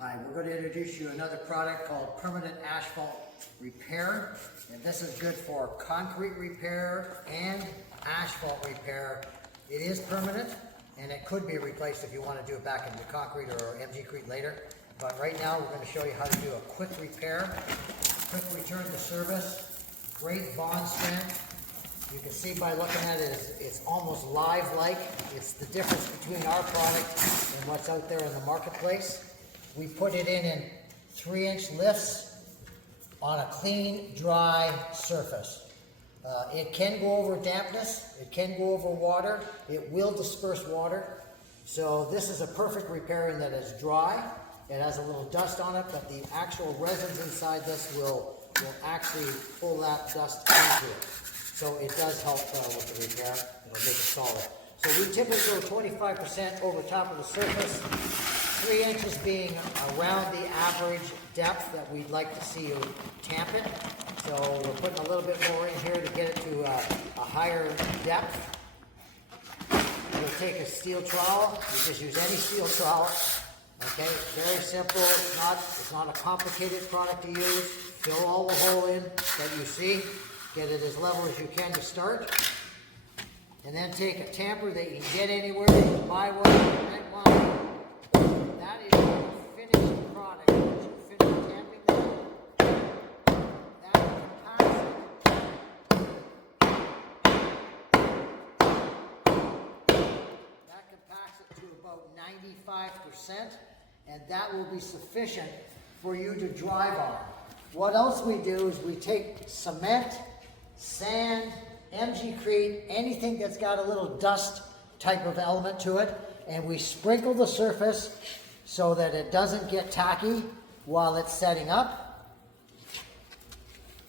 Hi, we're going to introduce you another product called Permanent Asphalt Repair, and this is good for concrete repair and asphalt repair. It is permanent, and it could be replaced if you want to do it back into concrete or MG-crete later. But right now we're going to show you how to do a quick repair, quick return to service, great bond strength. You can see by looking at it, it's almost live-like. It's the difference between our product and what's out there in the marketplace. We put it in 3-inch lifts on a clean, dry surface. It can go over dampness, it can go over water, it will disperse water. So this is a perfect repair in that it's dry, it has a little dust on it, but the actual resins inside this will actually pull that dust into it. So it does help with the repair, it'll make it solid. So we typically go 25% over top of the surface, 3 inches being around the average depth that we'd like to see you tamp it. So we're putting a little bit more in here to get it to a higher depth. We'll take a steel trowel, you just use any steel trowel. Okay, very simple, it's not a complicated product to use. Fill all the hole in that you see, get it as level as you can to start. And then take a tamper that you can get anywhere, you can buy one, rent one. That is your finished product. Once you finish tamping that compacts it to about 95%, and that will be sufficient for you to drive on. What else we do is we take cement, sand, MG-crete, anything that's got a little dust type of element to it, and we sprinkle the surface so that it doesn't get tacky while it's setting up.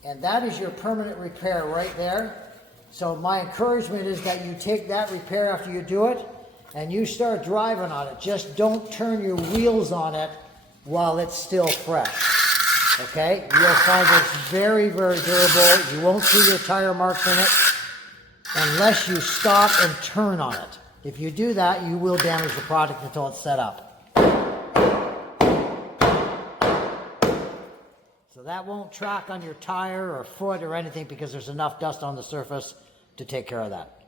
And that is your permanent repair right there. So my encouragement is that you take that repair after you do it and you start driving on it. Just don't turn your wheels on it while it's still fresh. Okay? You'll find it's very, very durable. You won't see your tire marks in it unless you stop and turn on it. If you do that, you will damage the product until it's set up. So that won't track on your tire or foot or anything because there's enough dust on the surface to take care of that.